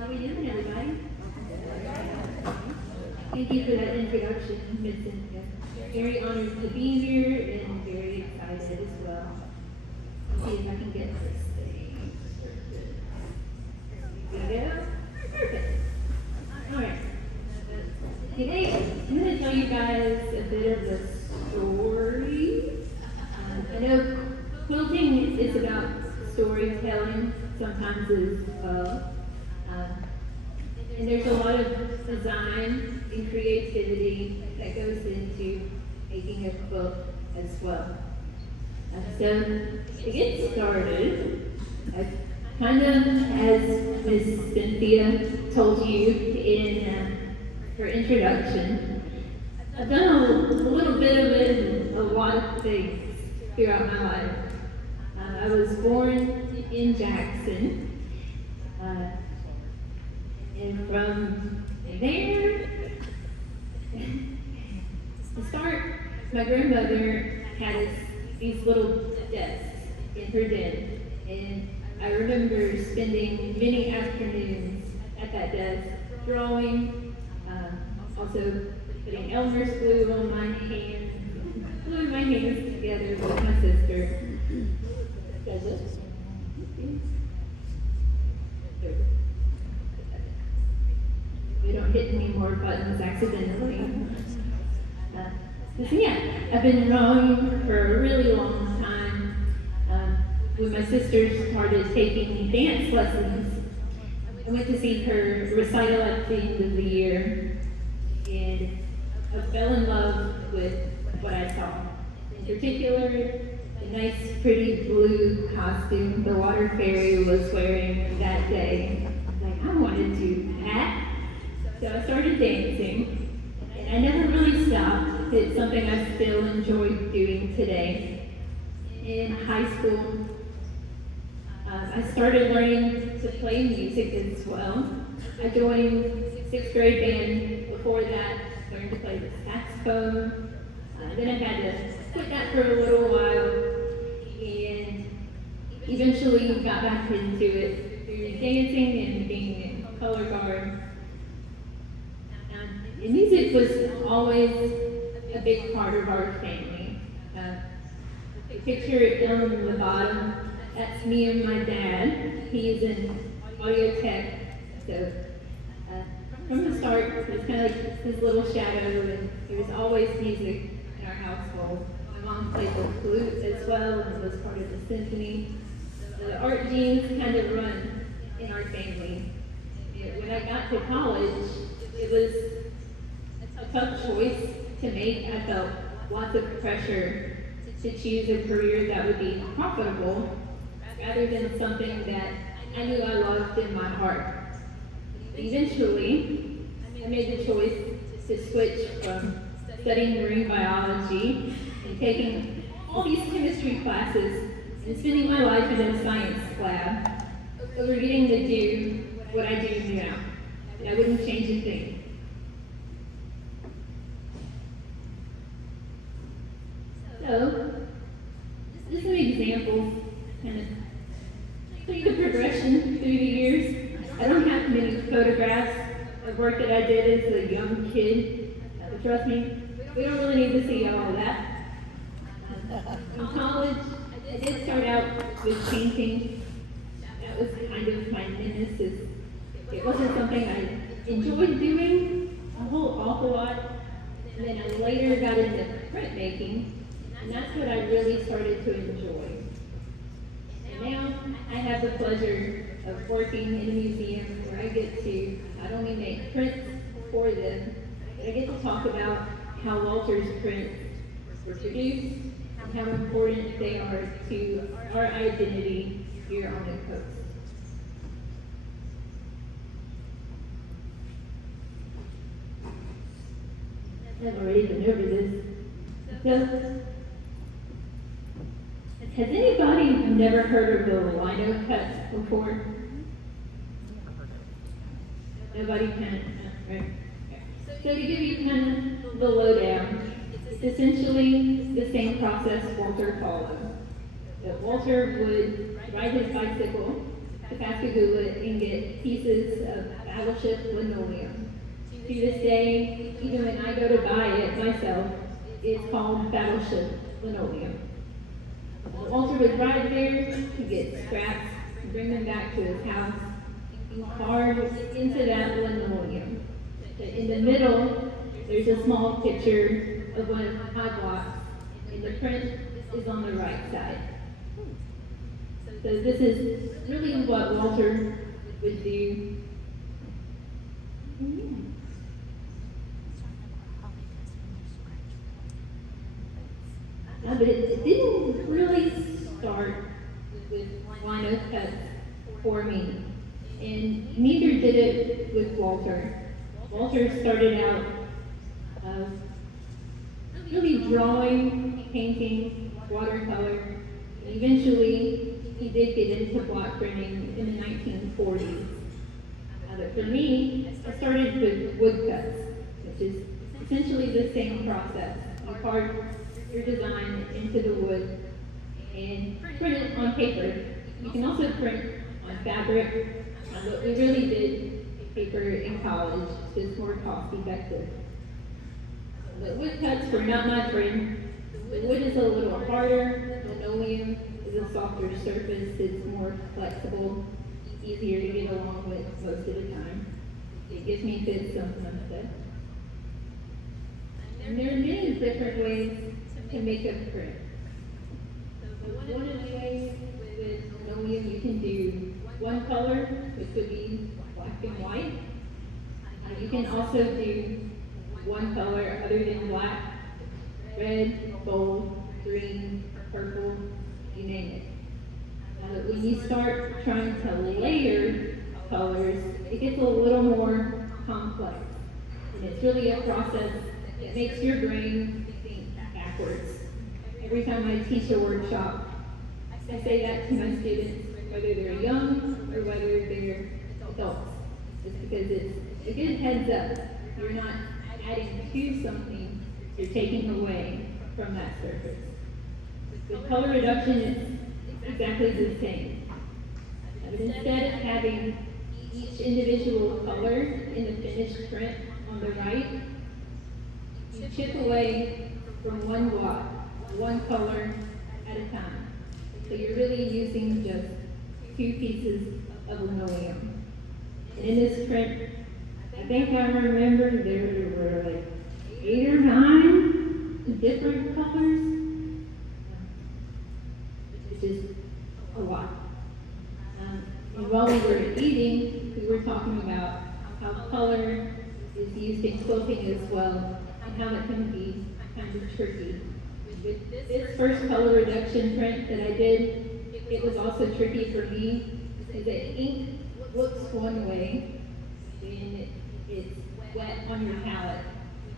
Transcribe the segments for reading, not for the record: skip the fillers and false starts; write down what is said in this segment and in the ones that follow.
How are we doing, everybody? Thank you for that introduction, Miss Cynthia. Very honored to be here and very excited as well. Let's see if I can get this thing. There we go. Perfect. All right. Today, I'm going to tell you guys a bit of a story. I know quilting is about storytelling sometimes as well. And there's a lot of design and creativity that goes into making a quilt as well. So to get started, kind of as Miss Cynthia told you in her introduction, I've done a little bit of it and a lot of things throughout my life. I was born in Jackson. And from there, to start, my grandmother had these little desks in her den. And I remember spending many afternoons at that desk, drawing, also putting Elmer's glue on my hands, gluing my hands together with my sister. We don't hit any more buttons accidentally. So yeah, I've been drawing for a really long time. When my sister started taking dance lessons, I went to see her recital at the end of the year, and I fell in love with what I saw. In particular, the nice, pretty blue costume the water fairy was wearing that day. I wanted to do that. So I started dancing, and I never really stopped. It's something I still enjoy doing today. In high school, I started learning to play music as well. I joined 6th grade band. Before that, learned to play the saxophone. Then I had to quit that for a little while, and eventually got back into it through dancing and being in color guard. And music was always a big part of our family. Picture it down on the bottom. That's me and my dad. He's in audio tech. So from the start, it was kind of like his little shadow, and there was always music in our household. My mom played the flute as well and was part of the symphony. The art genes kind of run in our family. When I got to college, it was a tough choice to make. I felt lots of pressure to choose a career that would be profitable rather than something that I knew I loved in my heart. Eventually, I made the choice to switch from studying marine biology and taking all these chemistry classes and spending my life in a science lab over getting to do what I do now. And I wouldn't change a thing. So, just some examples, kind of see the progression through the years. I don't have many photographs of work that I did as a young kid, but trust me, we don't really need to see all of that. In college, I did start out with painting. That was kind of my nemesis. It wasn't something I enjoyed doing a whole awful lot, and then I later got into printmaking. And that's what I really started to enjoy. And now I have the pleasure of working in a museum where I get to not only make prints for them, but I get to talk about how Walter's prints were produced and how important they are to our identity here on the coast. I've already been over this. So, has anybody never heard of the lino cut before? Nobody can, right? So to give you kind of the lowdown, it's essentially the same process Walter followed. That Walter would ride his bicycle to Pascagoula and get pieces of battleship linoleum. To this day, even when I go to buy it myself, it's called battleship linoleum. Walter would ride there to get scraps and bring them back to his house and carve into that linoleum. In the middle, there's a small picture of one of my blocks, and the print is on the right side. So this is really what Walter would do. But it didn't really start with lino cuts for me, and neither did it with Walter. Walter started out really drawing, painting, watercolor, and eventually he did get into block printing in the 1940s. But for me, I started with woodcuts, which is essentially the same process. You carve your design into the wood and print it on paper. You can also print on fabric, but we really did paper in college. It's more cost effective. The woodcuts were not my friend. The wood is a little harder. Linoleum is a softer surface. It's more flexible, easier to get along with most of the time. It gives me fits sometimes. And there are many different ways to make a print. So one of the ways with linoleum you can do one color, which would be black and white. You can also do one color other than black, red, gold, green, purple, you name it. When you start trying to layer colors, it gets a little more complex. And it's really a process that makes your brain think backwards. Every time I teach a workshop, I say that to my students, whether they're young or whether they're adults. It's because it's a good heads up. You're not adding to something, you're taking away from that surface. With color reduction, it's exactly the same. But instead of having each individual color in the finished print on the right, you chip away from one block, one color at a time. So you're really using just 2 pieces of linoleum. And in this print, I think I remember there were like 8 or 9 different colors, which is a lot. And while we were eating, we were talking about how color is used in quilting as well, and how it can be kind of tricky. With this first color reduction print that I did, it was also tricky for me, because the ink looks one way when it's wet on your palette.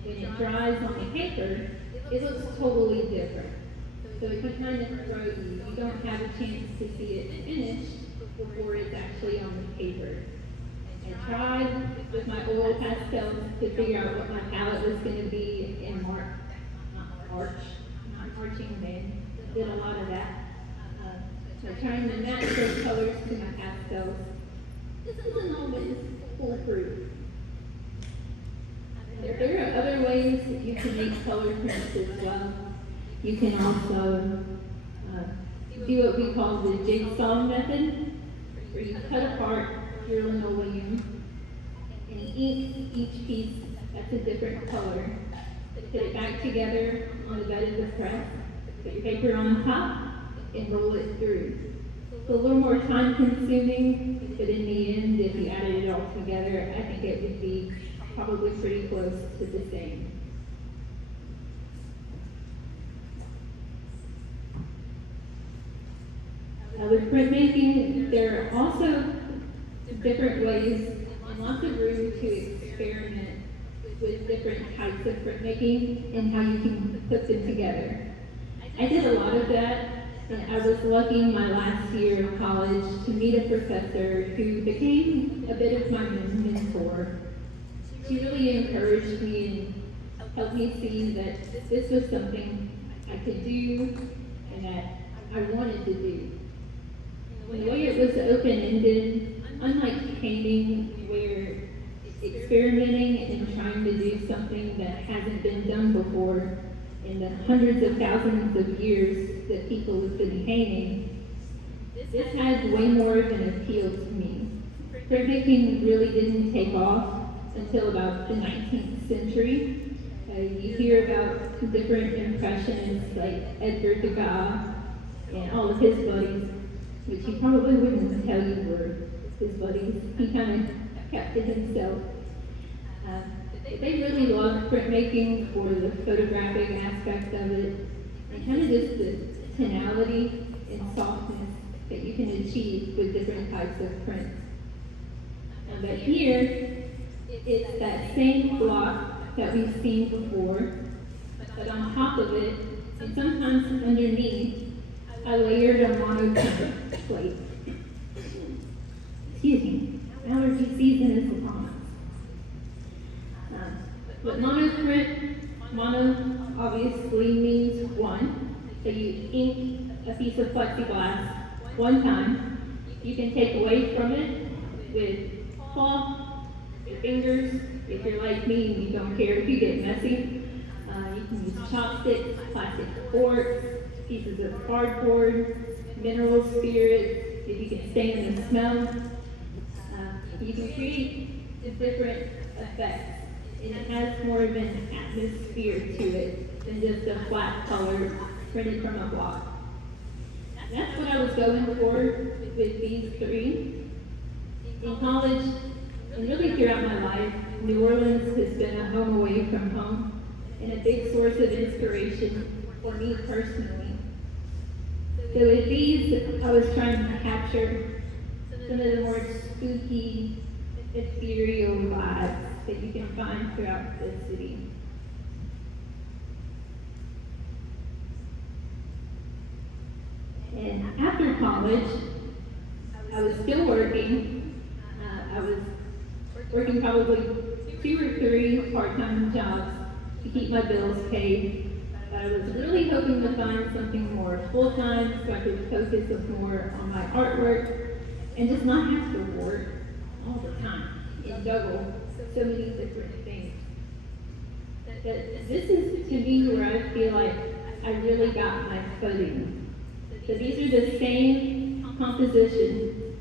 When it dries on the paper, it looks totally different. So it can kind of throw you. You don't have a chance to see it finished before it's actually on the paper. I tried with my oil pastels to figure out what my palette was going to be in marching band. Did a lot of that. So trying to match those colors to my pastels. This isn't always foolproof. There are other ways that you can make color prints as well. You can also do what we call the jigsaw method, where you cut apart your linoleum and ink each piece that's a different color. Put it back together on the bed of the press, put your paper on top, and roll it through. It's a little more time consuming, but in the end, if you added it all together, I think it would be probably pretty close to the same. With printmaking, there are also different ways and lots of room to experiment with different types of printmaking and how you can put them together. I did a lot of that, and I was lucky in my last year of college to meet a professor who became a bit of my mentor. She really encouraged me and helped me see that this was something I could do and that I wanted to do. And the way it was open-ended, unlike painting where experimenting and trying to do something that hasn't been done before in the hundreds of thousands of years that people have been painting, this had way more of an appeal to me. Printmaking really didn't take off until about the 19th century. You hear about different impressionists like Edgar Degas and all of his buddies, which he probably wouldn't tell you were his buddies. He kind of kept to himself. They really loved printmaking for the photographic aspect of it, and kind of just the tonality and softness that you can achieve with different types of prints. But here, it's that same block that we've seen before, but on top of it, and sometimes underneath, I layered a monochrome plate. Excuse me, allergy season is upon us. But mono obviously means one, so you ink a piece of plexiglass one time. You can take away from it with cloth, your fingers. If you're like me and you don't care if you get messy, you can use chopsticks, plastic forks, pieces of cardboard, mineral spirits, if you can stand the smell. You can create different effects, and it has more of an atmosphere to it than just a flat color printed from a block. That's what I was going for with these three. In college, and really throughout my life, New Orleans has been a home away from home and a big source of inspiration for me personally. So with these, I was trying to capture some of the more spooky, ethereal vibes that you can find throughout the city. And after college, I was still working. I was working probably 2 or 3 part-time jobs to keep my bills paid. But I was really hoping to find something more full-time so I could focus more on my artwork and just not have to work all the time and juggle so many different things. This is, to me, where I feel like I really got my footing. So these are the same composition,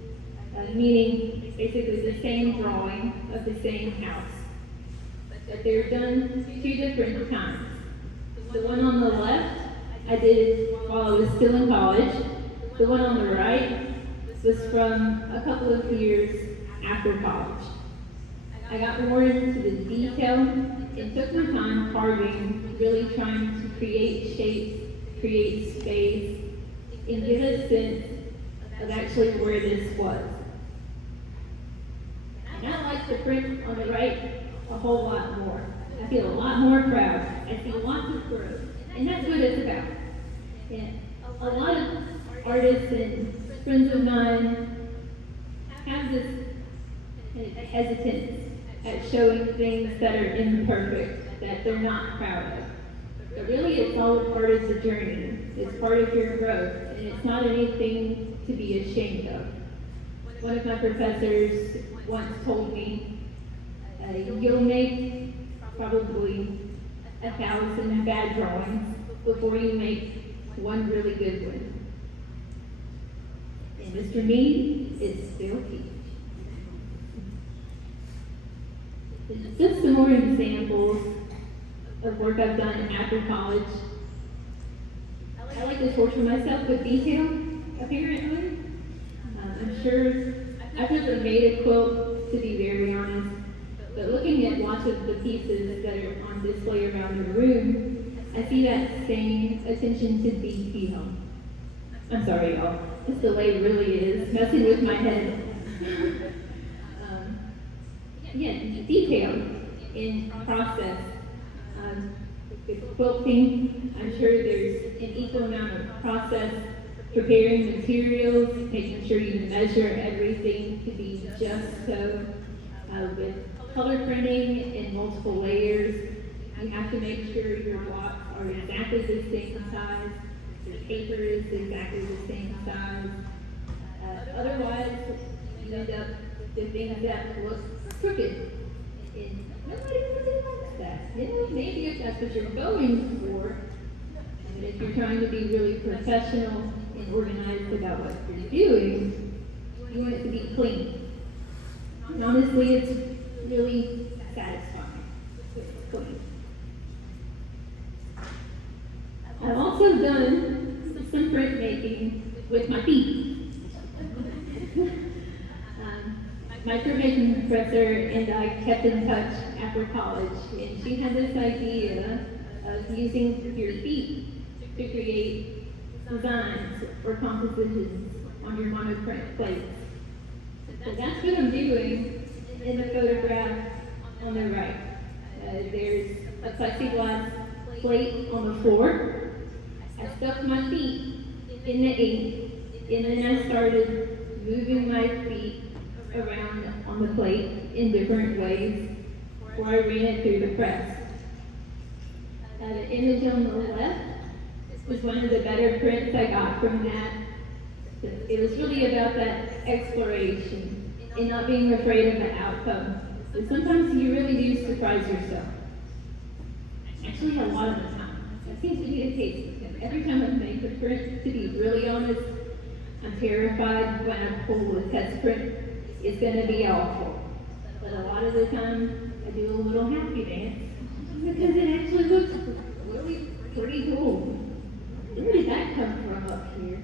meaning basically the same drawing of the same house, but they're done 2 different times. The one on the left I did while I was still in college. The one on the right was from a couple of years after college. I got more into the detail and took my time carving, really trying to create shapes, create space, and give a sense of actually where this was. And I like the print on the right a whole lot more. I feel a lot more proud. I see lots of growth. And that's what it's about. And a lot of artists and friends of mine have this hesitance at showing things that are imperfect, that they're not proud of. But really, it's all a part of the journey. It's part of your growth, and it's not anything to be ashamed of. One of my professors once told me, you'll make probably 1,000 bad drawings before you make one really good one. And as for me, it's still key. Just some more examples of work I've done after college. I like to torture myself with detail, apparently. I'm sure I've never made a quilt, to be very honest, but looking at lots of the pieces that are on display around the room, I see that same attention to detail. I'm sorry, y'all. This delay really is messing with my head. Detail in process. With quilting, I'm sure there's an equal amount of process, preparing materials, making sure you measure everything to be just so. With color printing in multiple layers, you have to make sure your blocks are exactly the same size, your paper is exactly the same size. Otherwise, you end up with things that look crooked. And nobody really likes that. You know, maybe if that's what you're going for, and if you're trying to be really professional and organized about what you're doing, you want it to be clean. And honestly, it's really satisfying when it's clean. I've also done some printmaking with my feet. My printmaking professor and I kept in touch after college, and she had this idea of using your feet to create designs or compositions on your monoprint plates. So that's what I'm doing in the photograph on the right. There's a plexiglass plate on the floor. I stuck my feet in the ink, and then I started moving my feet around on the plate in different ways before I ran it through the press. The image on the left was one of the better prints I got from that. It was really about that exploration and not being afraid of the outcome. But sometimes you really do surprise yourself. Actually, a lot of the time. That seems to be the case with him. Every time I make a print, to be really honest, I'm terrified when I pull a test print. It's going to be awful. But a lot of the time, I do a little happy dance because it actually looks really pretty cool. Where did that come from up here?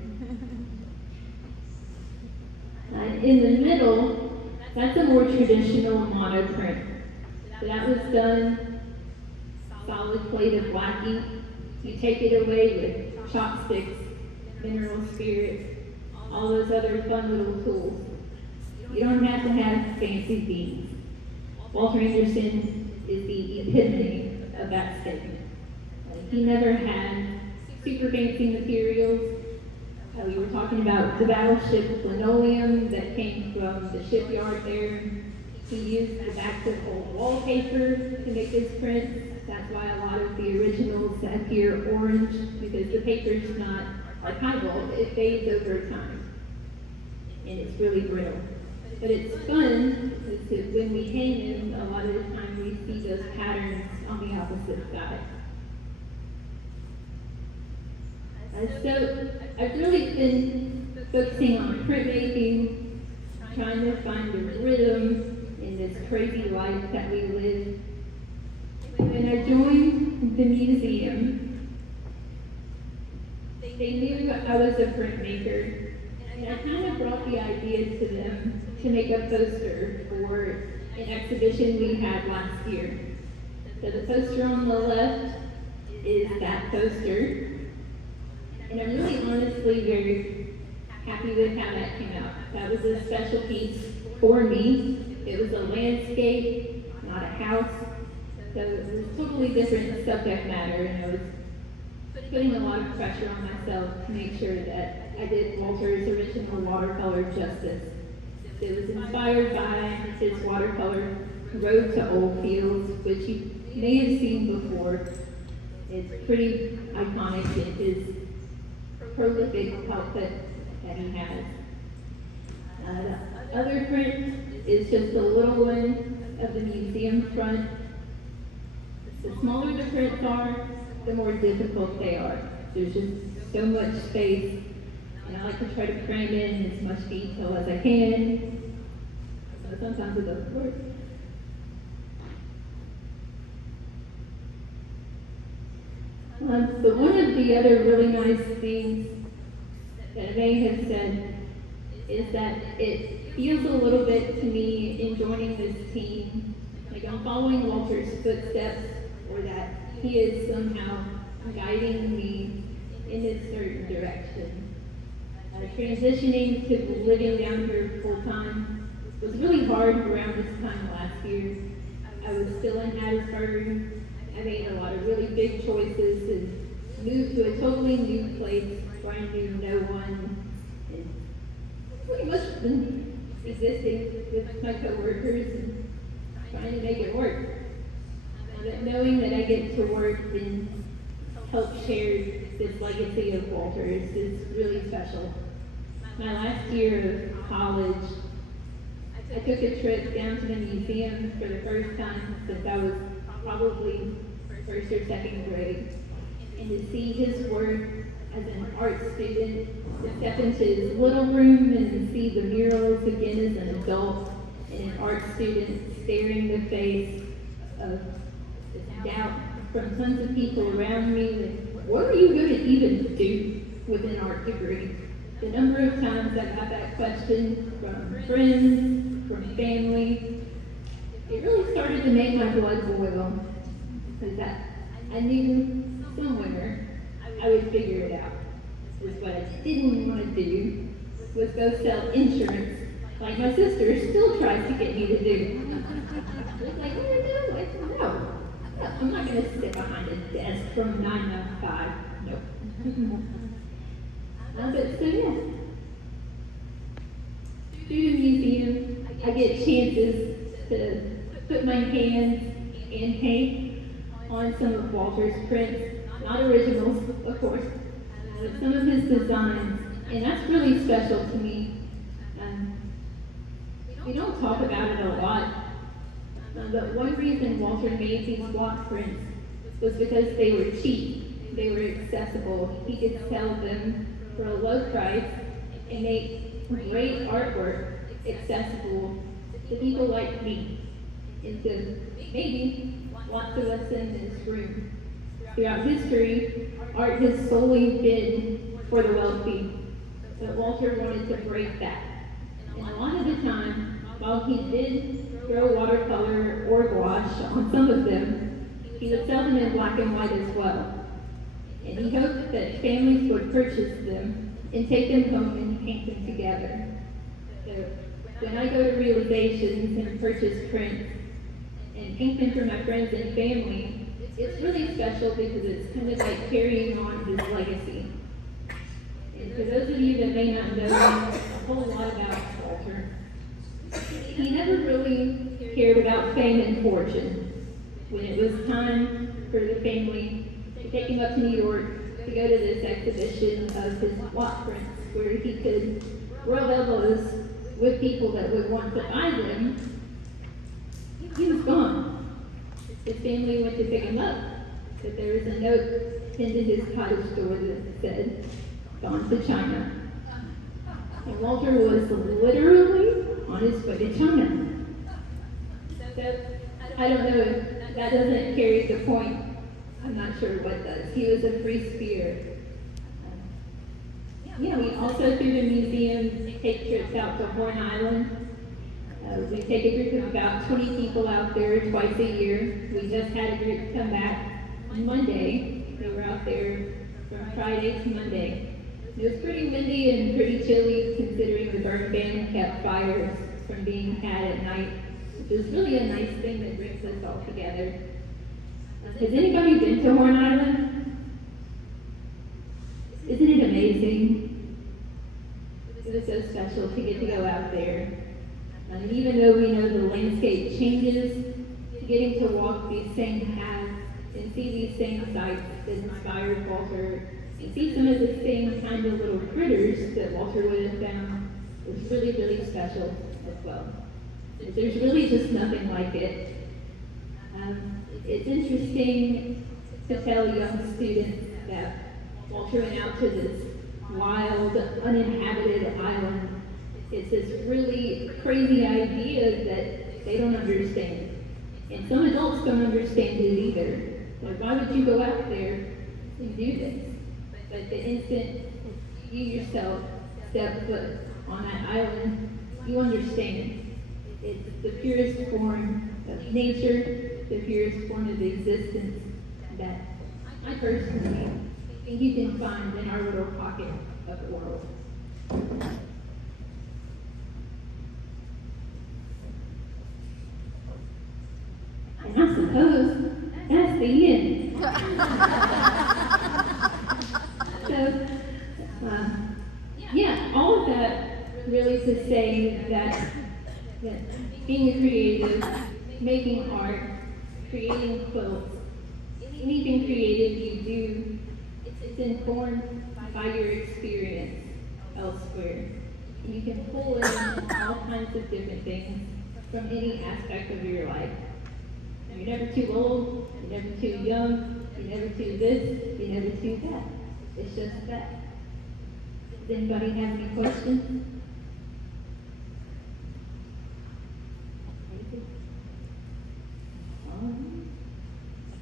In the middle, that's a more traditional monoprint. So that was done solid plate of black ink. You take it away with chopsticks, mineral spirits, all those other fun little tools. You don't have to have fancy beads. Walter Anderson is the epitome of that statement. He never had super fancy materials. We were talking about the battleship linoleum that came from the shipyard there. He used the backs of old wallpaper to make his prints. That's why a lot of the originals appear orange, because the paper's not archival. It fades over time, and it's really brittle. But it's fun because when we hang them, a lot of the time we see those patterns on the opposite side. So I've really been focusing on printmaking, trying to find a rhythm in this crazy life that we live. When I joined the museum, they knew I was a printmaker, and I kind of brought the idea to them to make a poster for an exhibition we had last year. So the poster on the left is that poster, and I'm really honestly very happy with how that came out. That was a special piece for me. It was a landscape, not a house, so it was totally different subject matter, and I was putting a lot of pressure on myself to make sure that I did Walter's original watercolor justice. It was inspired by his watercolor Road to Old Fields, which you may have seen before. It's pretty iconic in his prolific output that he has. The other print is just a little one of the museum front. The smaller the prints are, the more difficult they are. There's just so much space, and I like to try to cram in as much detail as I can. So sometimes it doesn't work. But one of the other really nice things that I may have said is that it feels a little bit to me in joining this team, like I'm following Walter's footsteps, or that he is somehow guiding me in a certain direction. Transitioning to living down here full time was really hard around this time last year. I was still in Hattiesburg. I made a lot of really big choices and moved to a totally new place where I knew no one, and pretty much been existing with my coworkers and trying to make it work. But knowing that I get to work and help share this legacy of Walter's is really special. my last year of college, I took a trip down to the museum for the first time since I was probably first or second grade. And to see his work as an art student, to step into his little room and see the murals again as an adult and an art student staring the face of this doubt from tons of people around me, like, what are you going to even do with an art degree? The number of times I got that question from friends, from family, it really started to make my blood boil, because I knew somewhere I would figure it out. Because what I didn't want to do was go sell insurance, like my sister still tries to get me to do. It's like, what are you doing? No, I'm not going to sit behind a desk from 9 to 5. Nope. But so yeah, through the museum, I get chances to put my hands and paint on some of Walter's prints, not originals, of course, but some of his designs, and that's really special to me. We don't talk about it a lot, but one reason Walter made these block prints was because they were cheap, they were accessible. He could sell them for a low price and make great artwork accessible to people like me, and to maybe lots of us in this room. Throughout history, art has solely been for the wealthy, but Walter wanted to break that. And a lot of the time, while he did throw watercolor or gouache on some of them, he would sell them in black and white as well. And he hoped that families would purchase them and take them home and paint them together. So when I go to realizations and purchase prints and paint them for my friends and family, it's really special because it's kind of like carrying on his legacy. And for those of you that may not know a whole lot about Walter, he never really cared about fame and fortune. When it was time for the family to take him up to New York to go to this exhibition of his block prints where he could rub elbows with people that would want to buy them, he was gone. His family went to pick him up, but there was a note pinned to his cottage door that said, "Gone to China." And Walter was literally on his way to China. So, I don't know if that doesn't carry the point. I'm not sure what does. He was a free spirit. Yeah, we also through the museum take trips out to Horn Island. We take a group of about 20 people out there twice a year. We just had a group come back on Monday. They were out there from Friday to Monday. It was pretty windy and pretty chilly considering the burn ban kept fires from being had at night, which is really a nice thing that brings us all together. Has anybody been to Horn Island? Isn't it amazing? It was so special to get to go out there. And even though we know the landscape changes, getting to walk these same paths and see these same sights that inspired Walter, and see some of the same kind of little critters that Walter would have found was really, really special as well. There's really just nothing like it. It's interesting to tell young students that Walter went out to this wild, uninhabited island. It's this really crazy idea that they don't understand. And some adults don't understand it either. Like, why would you go out there and do this? But the instant you yourself step foot on that island, you understand. It's the purest form of nature, the purest form of existence that I personally think you can find in our little pocket of the world. And I suppose that's the end. So, yeah, all of that really to say that being creative, making art, creating quilts, anything creative you do, it's informed by your experience elsewhere. You can pull in all kinds of different things from any aspect of your life. You're never too old, you're never too young, you're never too this, you're never too that. It's just that. Does anybody have any questions?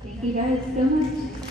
Thank you guys so much.